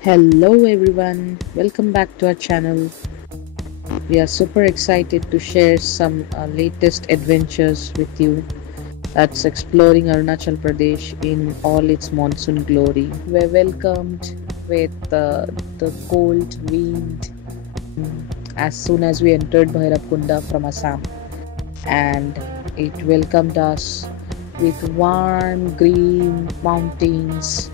Hello everyone, welcome back to our channel. We are super excited to share some latest adventures with you. That's exploring Arunachal Pradesh in all its monsoon glory. We're welcomed with the cold wind as soon as we entered Bhairabkunda from Assam, and it welcomed us with warm green mountains,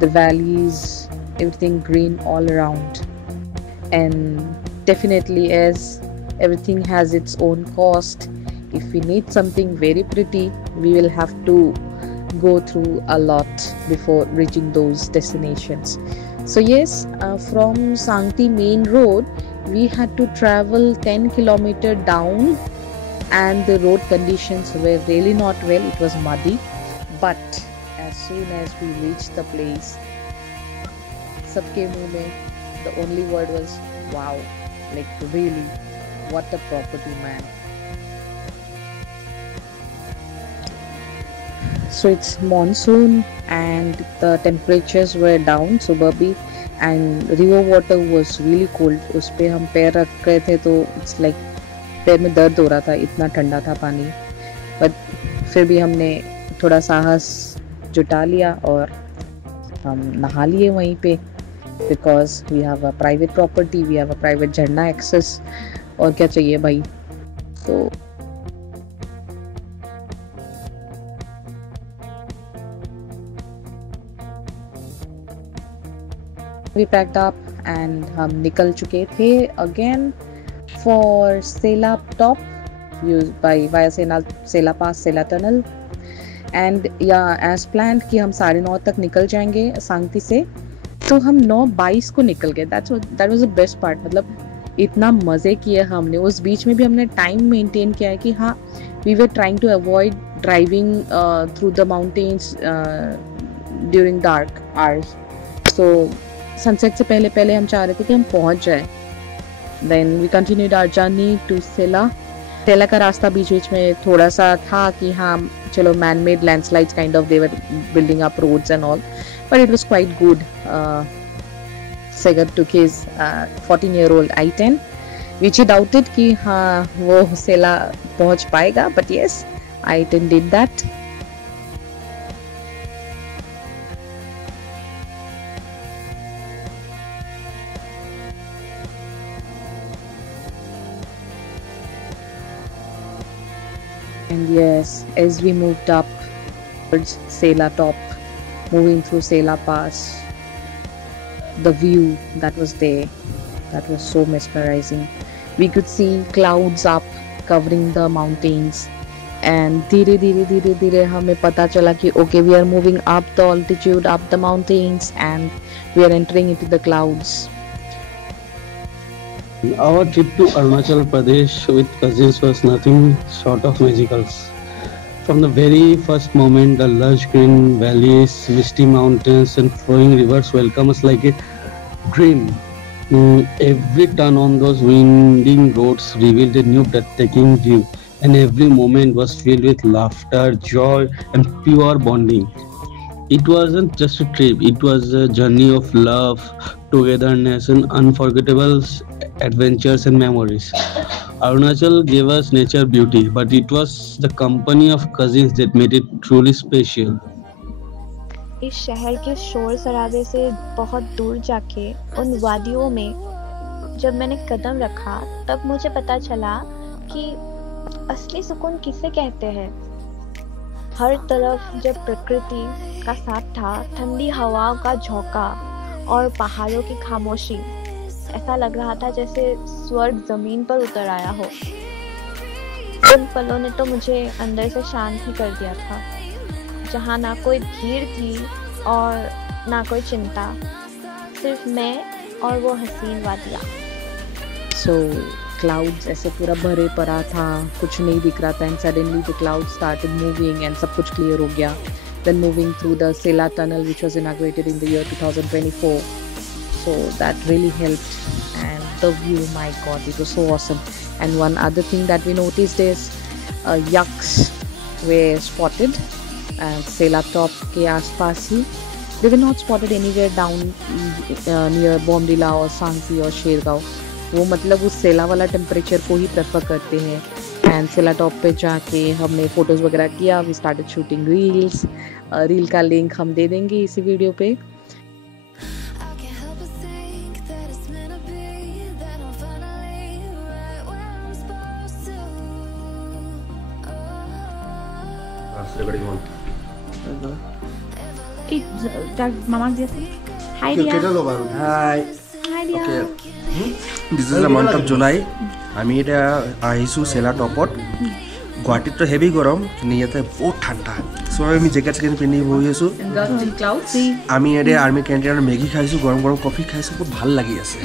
the valleys, everything green all around. And definitely, as everything has its own cost, if we need something very pretty, we will have to go through a lot before reaching those destinations. So yes, from Sangti main road we had to travel 10 kilometer down, and the road conditions were really not well. It was muddy, but as soon as we reached the place, सबके मुंह में the only word was wow. Like really, what a property, man. So it's monsoon and the temperatures were down suburbi, and river water was really cold. उस पे हम पैर रख रहे थे तो it's like पैर में दर्द हो रहा था, इतना ठंडा था पानी. बट फिर भी हमने थोड़ा साहस जुटा लिया और हम नहा लिए वहीं पे, because we have a private property, we have a private झरना access. और क्या चाहिए भाई. तो we packed up and हम निकल चुके थे again for Sela Top, used by via Sela Pass, Sela Tunnel. And yeah, as planned कि हम 9:30 तक निकल जाएंगे सांगती से, तो हम 9:22 को निकल गए. that was the best part. मतलब इतना मज़े किए हमने. उस बीच में भी हमने टाइम मेंटेन किया है कि हाँ, we were trying to avoid driving through the mountains during dark hours. So sunset से पहले पहले हम चाह रहे थे कि हम पहुंच जाए. Then we continued our journey to Sela. Sela का रास्ता बीच बीच में थोड़ा सा था कि हाँ चलो, man made landslides kind of, they were building up roads and all, but it was quite good. Seger took his 14-year-old I-10, which he doubted कि हाँ वो सेला पहुंच पाएगा, but yes, I-10 did that. And yes, as we moved up towards Sela Top, moving through Sela Pass, the view that was there, that was so mesmerizing. We could see clouds up covering the mountains, and धीरे धीरे धीरे धीरे हमें पता चला कि okay, we are moving up the altitude, up the mountains, and we are entering into the clouds. Our trip to Arunachal Pradesh with cousins was nothing short of magical. From the very first moment, the lush green valleys, misty mountains, and flowing rivers welcome us like a dream. Every turn on those winding roads revealed a new breathtaking view, and every moment was filled with laughter, joy, and pure bonding. It wasn't just a trip, it was a journey of love, togetherness, and unforgettable adventures and memories. Arunachal gave us nature beauty, but it was the company of cousins that made it truly special. इस शहर के शोर शराबे से बहुत दूर जाके उन वादियों में जब मैंने कदम रखा, तब मुझे पता चला कि असली सुकून किसे कहते हैं. हर तरफ जब प्रकृति का साथ था, ठंडी हवाओं का झोंका और पहाड़ों की खामोशी, ऐसा लग रहा था जैसे स्वर्ग जमीन पर उतर आया हो. उन पलों ने तो मुझे अंदर से शांत ही कर दिया था, जहाँ ना कोई भीड़ थी और ना कोई चिंता, सिर्फ मैं और वो हसीन वादियाँ. So clouds ऐसे पूरा भरे पड़ा था, कुछ नहीं दिख रहा था, and suddenly the clouds started moving and सब कुछ clear हो गया. Then moving through the Sela Tunnel, which was inaugurated in the year 2024. So that really helped, and the view, my god, it was so awesome. And one other thing that we noticed is yaks were spotted at Sela Top के आसपास ही, They were not spotted anywhere down near Bomdila or Sansi or Shergaon. वो मतलब उस सेला वाला temperature को ही prefer करते हैं. And Sela top पे जाके हमने फ़ोटोज़ वगैरह किया. We started shooting reels. Reel का लिंक हम दे देंगे इसी वीडियो पे. Mama Jesse. Hi dear. Hi. Hi dear. Okay. This is the month of July. আমি এটা আহিছোঁ চেলা টপত. গুৱাহাটীততো হেভি গৰম কিন্তু ইয়াতে বহুত ঠাণ্ডা. চ' আমি জেকেট চেকেট পিন্ধি বহি আছোঁ. আমি ইয়াতে আৰ্মি কেণ্টিনত মেগী খাইছোঁ, গৰম গৰম কফি খাইছোঁ, বহুত ভাল লাগি আছে.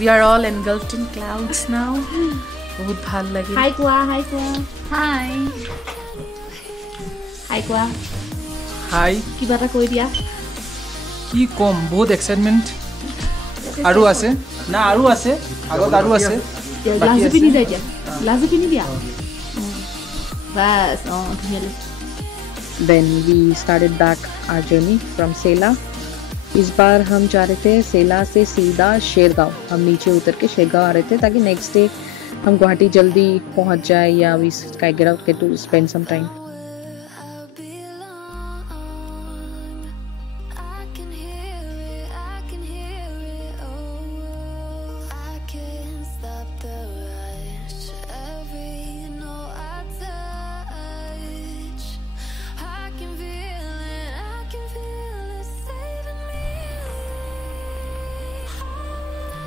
We are all engulfed in clouds now. বহুত ভাল লাগে. Hi Kwa. Hi Kwa. Hi. Hi Kwa. Hi. কিবা এটা কৈ দিয়া. কি কম, বহুত এক্সাইটমেণ্ট. আৰু আছে না, আৰু আছে আগত আৰু আছে. লাজু পিনি দিয়া এতিয়া. লাজু পিনি দিয়া. বাস ধুনীয়া. Then we started back our journey from Sela. इस बार हम जा रहे थे सेला से सीधा शेरगांव. हम नीचे उतर के शेरगांव आ रहे थे ताकि नेक्स्ट डे हम गुवाहाटी जल्दी पहुंच जाए या we get out to spend some time.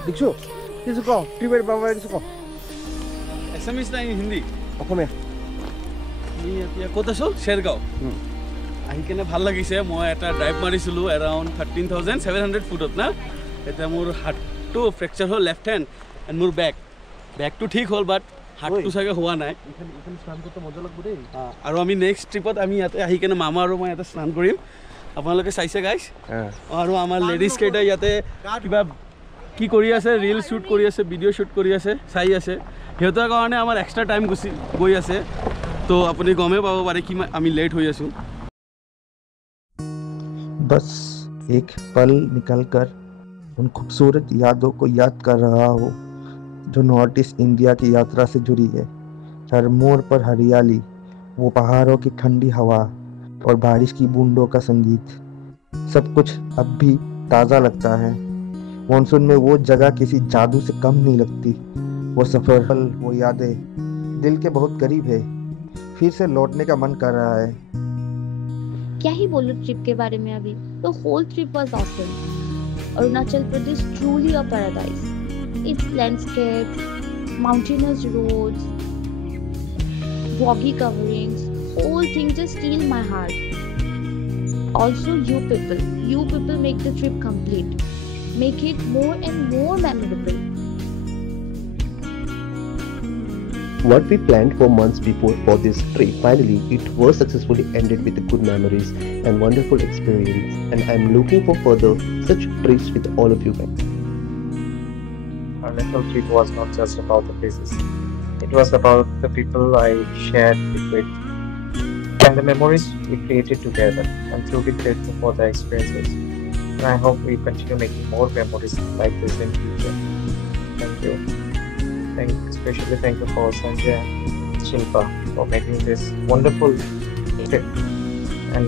দেখছো কিছু কও ট্রিপের ব্যাপারে কিছু কও. এছামিজ নাই হিন্দী অসমীয়া. আমি এতিয়া ক'ত আছোঁ? শ্বেৰগাঁও. আহি কেনে ভাল লাগিছে. মই এটা ড্ৰাইভ মাৰিছিলোঁ এৰাউণ্ড 13,700 ফুটত না. এতিয়া মোৰ হাতটো ফ্ৰেকচাৰ হ'ল লেফ্ট হেণ্ড এণ্ড মোৰ বেকটো ঠিক হ'ল বাট হাতটো চাগে হোৱা নাই. আৰু আমি নেক্সট ট্ৰিপত আমি ইয়াতে আহি কেনে মামা আৰু মই ইয়াতে স্নান কৰিম. আপোনালোকে চাইছে গাইছ. আৰু আমাৰ লেডিজ কেইটা ইয়াতে কিবা কি কৰি আছে, ৰিল শ্বুট কৰি আছে, ভিডিঅ' শ্বুট কৰি আছে, চাই আছে. সিহঁতৰ কাৰণে আমাৰ এক্সট্ৰা টাইম গৈ আছে. তো আপুনি গমেই পাব পাৰে কি আমি লেট হৈ আছোঁ. बस एक पल निकलकर उन खूबसूरत यादों को याद कर रहा हो जो नॉर्थ ईस्ट इंडिया की यात्रा से जुड़ी है. हर मोड़ पर हरियाली, वो पहाड़ों की ठंडी हवा और बारिश की बूंदों का संगीत, सब कुछ अब भी ताज़ा लगता है. मानसून में वो जगह किसी जादू से कम नहीं लगती. वो सफ़र, वो यादें दिल के बहुत करीब है. फिर से लौटने का मन कर रहा है. क्या ही बोलूं ट्रिप के बारे में अभी. The whole trip was awesome. Arunachal Pradesh truly a paradise. Its landscapes, mountainous roads, boggy coverings, whole thing just steal my heart. Also you people make the trip complete. Make it more and more memorable. What we planned for months before for this trip, finally it was successfully ended with good memories and wonderful experience, and I'm looking for further such trips with all of you guys. Our little trip was not just about the places. It was about the people I shared it with and the memories we created together. I'm truly grateful for the experiences. And I hope we continue making more memories like this in future. Thank you. Especially thank you for Sanjay and Shilpa for making this wonderful trip and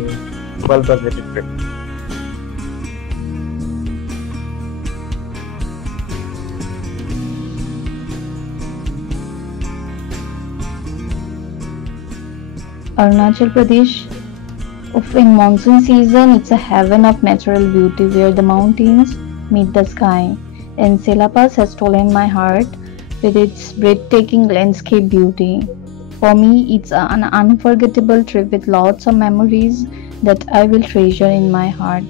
well-budgeted trip. Arunachal Pradesh, in monsoon season, it's a heaven of natural beauty where the mountains meet the sky. And Sela Pass has stolen my heart with its breathtaking landscape beauty. For me, it's an unforgettable trip with lots of memories that I will treasure in my heart.